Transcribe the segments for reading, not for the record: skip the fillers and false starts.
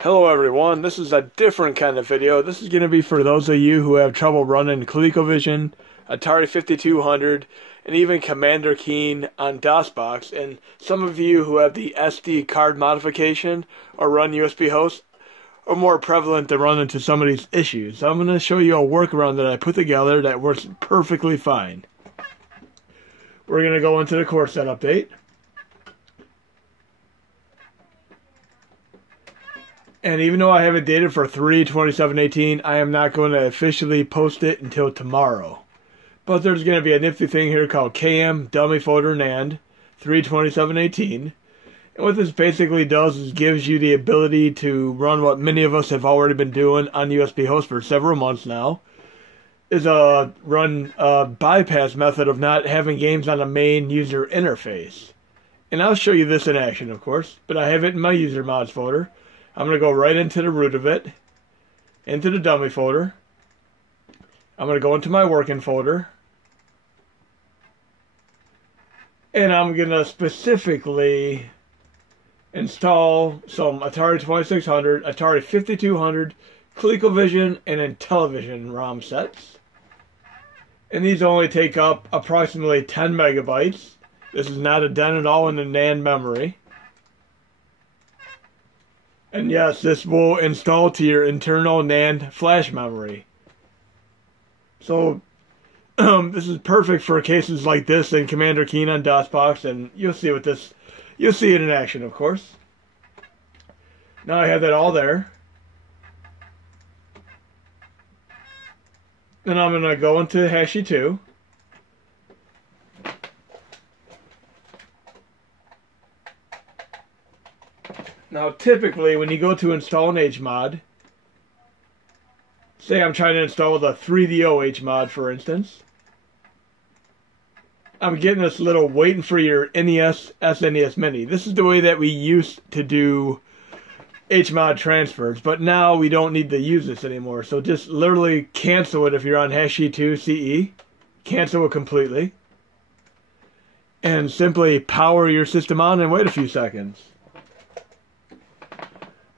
Hello everyone, this is a different kind of video. This is going to be for those of you who have trouble running ColecoVision, Atari 5200, and even Commander Keen on DOSBox, and some of you who have the SD Card Modification or run USB hosts are more prevalent to run into some of these issues. So I'm going to show you a workaround that I put together that works perfectly fine. We're going to go into the core set update. And even though I have it dated for 3/27/18, I am not going to officially post it until tomorrow. But there's going to be a nifty thing here called KM Dummy Folder NAND 3/27/18. And what this basically does is gives you the ability to run what many of us have already been doing on USB hosts for several months now. Is a bypass method of not having games on the main user interface. And I'll show you this in action, of course. But I have it in my user mods folder. I'm going to go right into the root of it, into the dummy folder. I'm going to go into my working folder. And I'm going to specifically install some Atari 2600, Atari 5200, ColecoVision, and Intellivision ROM sets. And these only take up approximately 10 megabytes. This is not a dent at all in the NAND memory. And yes, this will install to your internal NAND flash memory. So, this is perfect for cases like this in Commander Keen on DOSBox, and you'll see it in action, of course. Now I have that all there. Then I'm going to go into Hashi 2. Now, typically, when you go to install an HMod, say I'm trying to install the 3DO HMod, for instance, I'm getting this little waiting for your NES, SNES Mini. This is the way that we used to do HMod transfers, but now we don't need to use this anymore. So just literally cancel it if you're on Hashi 2 CE. Cancel it completely. And simply power your system on and wait a few seconds.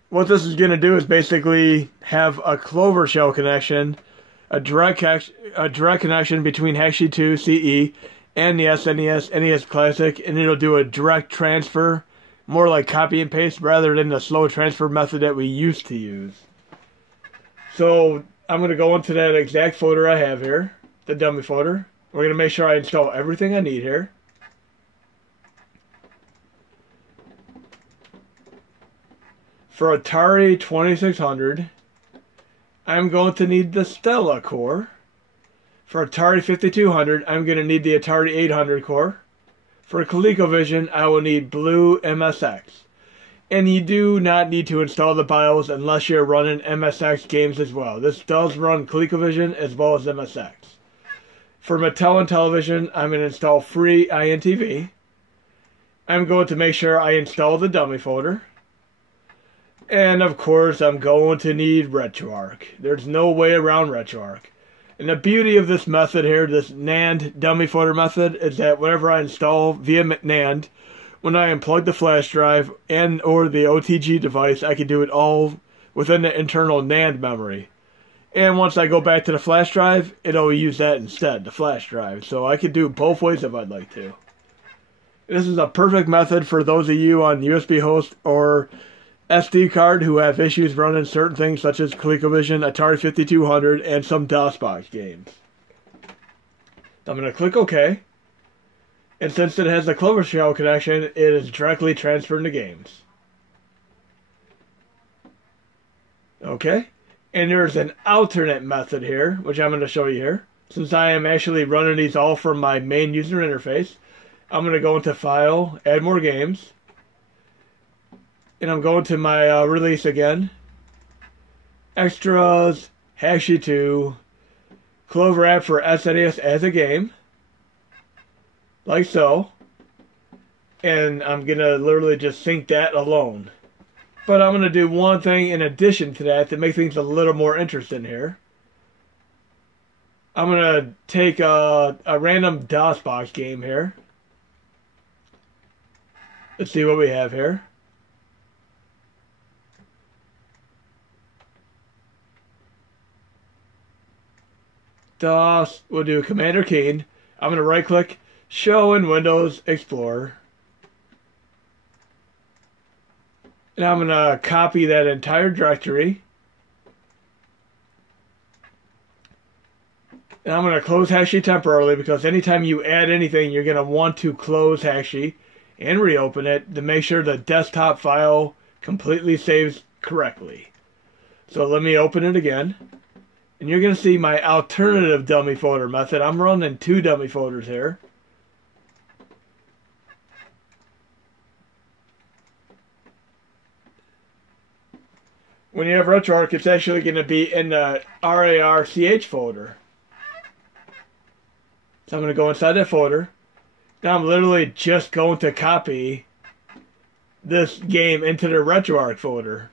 What this is going to do is basically have a Clover Shell connection, a direct connection between Hashi 2 CE and the SNES, NES Classic, and it'll do a direct transfer, more like copy and paste rather than the slow transfer method that we used to use. So I'm going to go into that exact folder I have here, the dummy folder. We're going to make sure I install everything I need here. For Atari 2600, I'm going to need the Stella core. For Atari 5200, I'm going to need the Atari 800 core. For ColecoVision, I will need Blue MSX. And you do not need to install the BIOS unless you're running MSX games as well. This does run ColecoVision as well as MSX. For Mattel Intellivision, I'm going to install free INTV. I'm going to make sure I install the dummy folder. And of course, I'm going to need RetroArch. There's no way around RetroArch. And the beauty of this method here, this NAND dummy folder method, is that whenever I install via NAND, when I unplug the flash drive and or the OTG device, I can do it all within the internal NAND memory. And once I go back to the flash drive, it'll use that instead, the flash drive. So I could do it both ways if I'd like to. This is a perfect method for those of you on USB host or SD card who have issues running certain things such as ColecoVision, Atari 5200, and some DOSBox games. I'm going to click OK. And since it has a Clover Shell connection, it is directly transferring the games. Okay. And there's an alternate method here, which I'm going to show you here. Since I am actually running these all from my main user interface, I'm going to go into File, Add More Games. And I'm going to my release again. Extras, Hashi 2, Clover app for SNES as a game. Like so. And I'm going to literally just sync that alone. But I'm going to do one thing in addition to that to make things a little more interesting here. I'm going to take a random DOSBox game here. Let's see what we have here. DOS, we'll do Command key. I'm going to right click, Show in Windows Explorer. And I'm going to copy that entire directory. And I'm going to close Hashi temporarily because anytime you add anything, you're going to want to close Hashi and reopen it to make sure the desktop file completely saves correctly. So let me open it again. And you're going to see my alternative dummy folder method. I'm running 2 dummy folders here. When you have RetroArch, it's actually going to be in the RARCH folder. So I'm going to go inside that folder. Now I'm literally just going to copy this game into the RetroArch folder.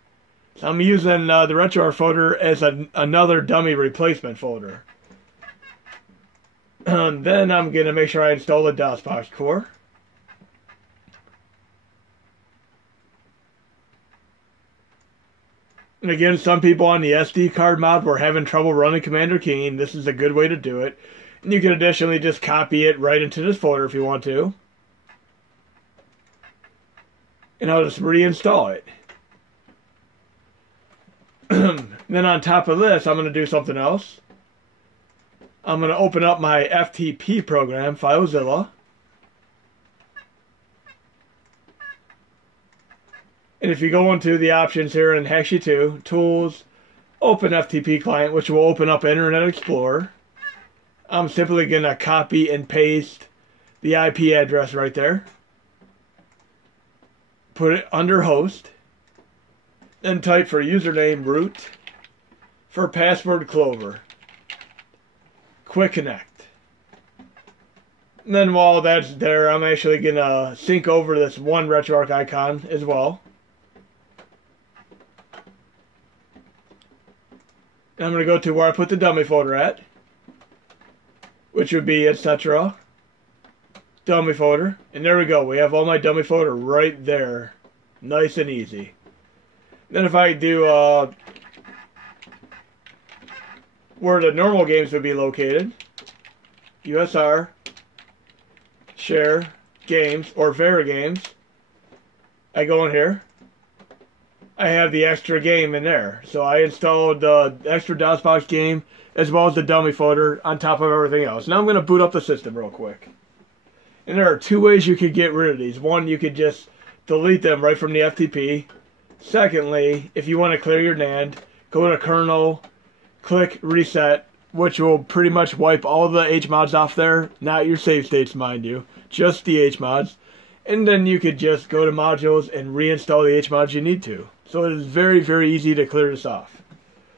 So I'm using the RetroArch folder as another dummy replacement folder. Then I'm going to make sure I install the DOSBox core. And again, some people on the SD card mod were having trouble running Command key. This is a good way to do it. And you can additionally just copy it right into this folder if you want to. And I'll just reinstall it. Then on top of this, I'm going to do something else. I'm going to open up my FTP program, FileZilla. And if you go into the options here in Hashi 2, Tools, Open FTP Client, which will open up Internet Explorer, I'm simply going to copy and paste the IP address right there. Put it under host. Then type for username root. For password Clover. Quick connect. And then while that's there, I'm actually going to sync over this one RetroArch icon as well. And I'm going to go to where I put the dummy folder at, which would be etc. dummy folder. And there we go. We have all my dummy folder right there. Nice and easy. Then if I do where the normal games would be located, USR, share, games, or var games, I go in here. I have the extra game in there. So I installed the extra DOSBox game as well as the dummy folder on top of everything else. Now I'm going to boot up the system real quick. And there are 2 ways you could get rid of these. One, you could just delete them right from the FTP. Secondly, if you want to clear your NAND, go to kernel, click reset, which will pretty much wipe all the HMODs off there. Not your save states, mind you. Just the HMODs. And then you could just go to modules and reinstall the HMODs you need to. So it is very, very easy to clear this off.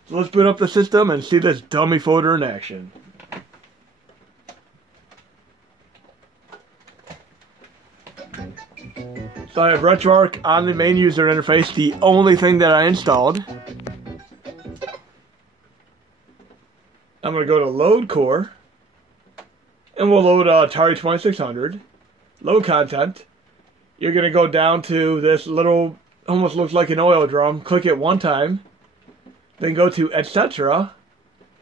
So let's boot up the system and see this dummy folder in action. So I have RetroArch on the main user interface, the only thing that I installed. I'm going to go to Load Core, and we'll load Atari 2600. Load Content. You're going to go down to this little, almost looks like an oil drum. Click it one time, then go to etc.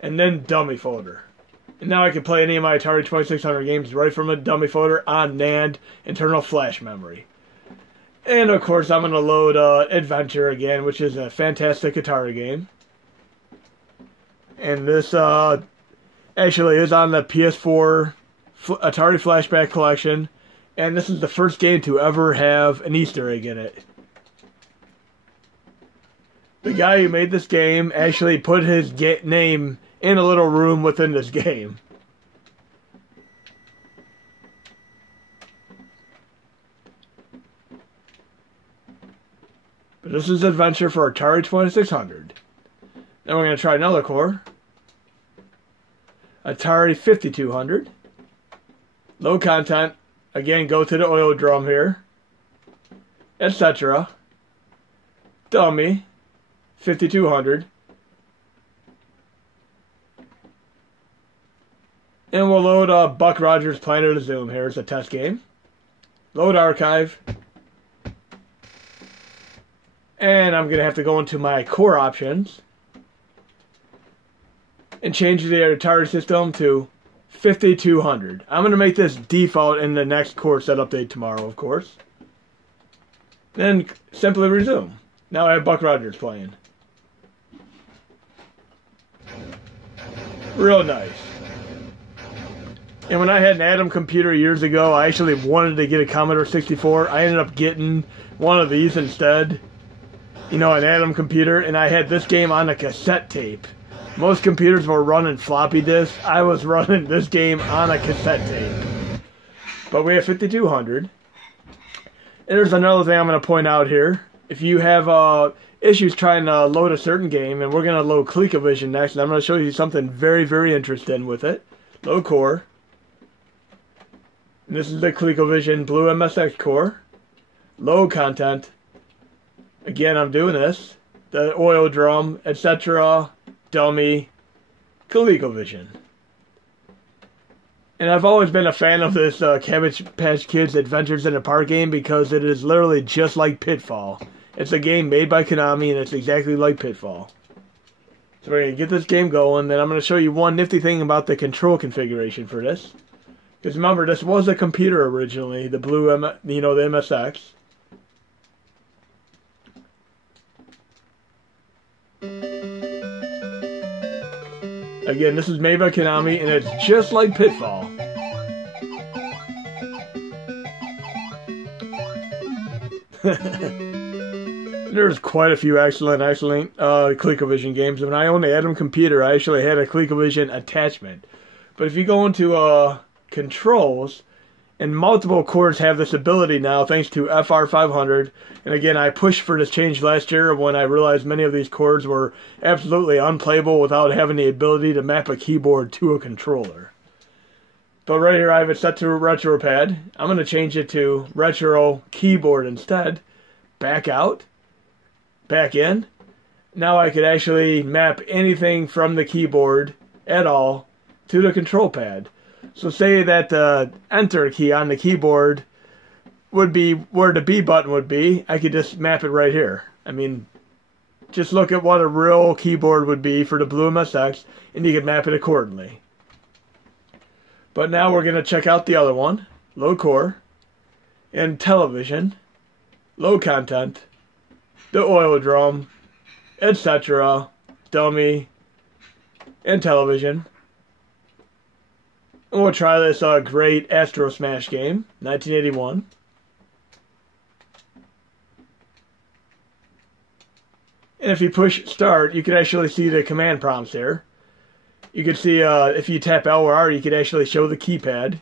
and then dummy folder. And now I can play any of my Atari 2600 games right from a dummy folder on NAND internal flash memory. And of course I'm going to load Adventure again, which is a fantastic Atari game. And this actually is on the PS4 Atari Flashback Collection. And this is the first game to ever have an Easter egg in it. The guy who made this game actually put his name in a little room within this game. But this is Adventure for Atari 2600. Then we're going to try another core. Atari 5200. Low content. Again, go to the oil drum here. Etc. Dummy. 5200. And we'll load Buck Rogers' Planet of the Zoom. Here's a test game. Load archive. And I'm going to have to go into my core options. and change the Atari system to 5200. I'm going to make this default in the next core set update tomorrow, of course. Then simply resume. Now I have Buck Rogers playing. Real nice. And when I had an Atom computer years ago, I actually wanted to get a Commodore 64. I ended up getting one of these instead. You know, an Atom computer, and I had this game on a cassette tape. Most computers were running floppy disks. I was running this game on a cassette tape. But we have 5200. And there's another thing I'm going to point out here. If you have issues trying to load a certain game, and we're going to load ColecoVision next, and I'm going to show you something very, very interesting with it. Load core. And this is the ColecoVision Blue MSX core. Load content. Again, I'm doing this. The oil drum, etc. Dummy. ColecoVision. And I've always been a fan of this Cabbage Patch Kids Adventures in a Park game because it is literally just like Pitfall. It's a game made by Konami and it's exactly like Pitfall. So we're going to get this game going. Then I'm going to show you one nifty thing about the control configuration for this. Because remember, this was a computer originally, the Blue, the MSX. Again, this is made by Konami, and it's just like Pitfall. There's quite a few excellent ColecoVision games. When I owned the Atom computer, I actually had a ColecoVision attachment. But if you go into controls, and multiple cores have this ability now, thanks to FR500. And again, I pushed for this change last year when I realized many of these cores were absolutely unplayable without having the ability to map a keyboard to a controller. But right here, I have it set to RetroPad. I'm going to change it to Retro Keyboard instead. Back out. Back in. Now I could actually map anything from the keyboard at all to the control pad. So say that the Enter key on the keyboard would be where the B button would be. I could just map it right here. I mean, just look at what a real keyboard would be for the Blue MSX, and you can map it accordingly. But now we're going to check out the other one. Load core, and television, load content, the oil drum, etc., dummy, and television. And we'll try this great Astro Smash game, 1981. And if you push start, you can actually see the command prompts here. You can see if you tap L or R, you can actually show the keypad.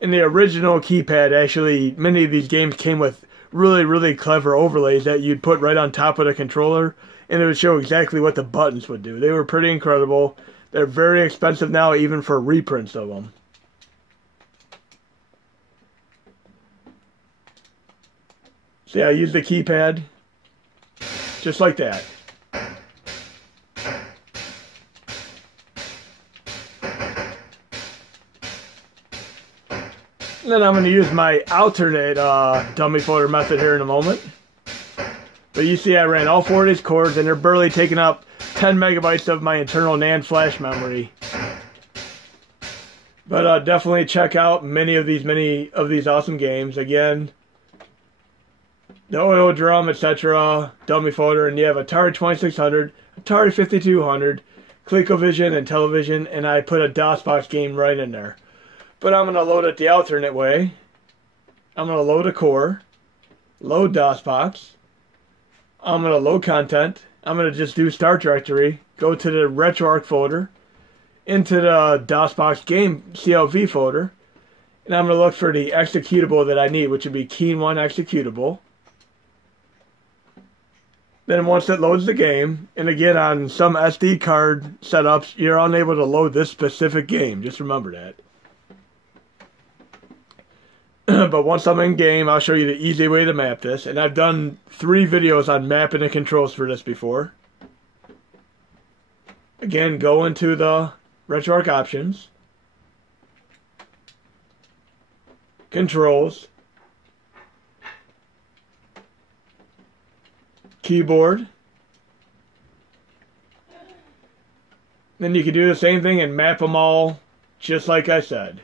In the original keypad, actually, many of these games came with really, really clever overlays that you'd put right on top of the controller, and it would show exactly what the buttons would do. They were pretty incredible. They're very expensive now, even for reprints of them. So yeah, I use the keypad just like that. And then I'm going to use my alternate dummy folder method here in a moment. But you see I ran all four of these cores, and they're barely taking up 10 megabytes of my internal NAND flash memory. But definitely check out many of these awesome games. Again, the oil drum, etc., dummy folder, and you have Atari 2600, Atari 5200, ColecoVision, and television, and I put a DOSBox game right in there. But I'm going to load it the alternate way. I'm going to load a core, load DOSBox. I'm going to load content. I'm going to just do start directory, go to the RetroArch folder, into the DOSBox game CLV folder, and I'm going to look for the executable that I need, which would be Keen1 executable. Then once it loads the game, and again on some SD card setups, you're unable to load this specific game. Just remember that. But once I'm in game, I'll show you the easy way to map this. And I've done 3 videos on mapping the controls for this before. Again, go into the RetroArch options, controls, keyboard, Then you can do the same thing and map them all just like I said.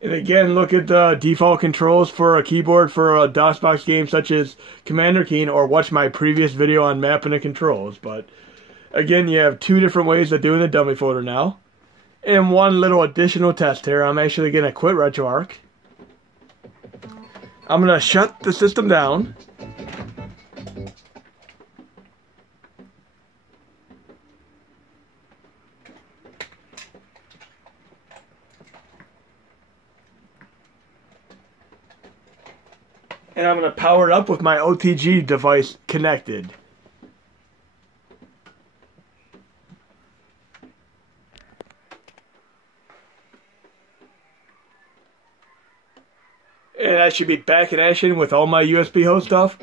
And again, look at the default controls for a keyboard for a DOSBox game such as Commander Keen, or watch my previous video on mapping the controls. But again, you have two different ways of doing the dummy folder now. And one little additional test here, I'm actually going to quit RetroArch. I'm going to shut the system down. And I'm going to power it up with my OTG device connected. And I should be back in action with all my USB host stuff.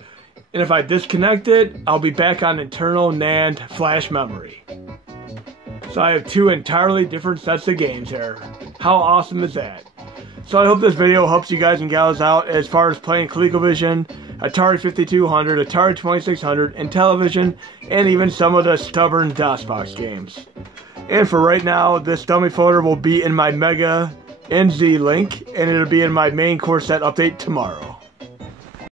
And if I disconnect it, I'll be back on internal NAND flash memory. So I have two entirely different sets of games here. How awesome is that? So I hope this video helps you guys and gals out as far as playing ColecoVision, Atari 5200, Atari 2600, and television, and even some of the stubborn DOSBox games. And for right now, this dummy folder will be in my Mega NZ link, and it'll be in my main core set update tomorrow.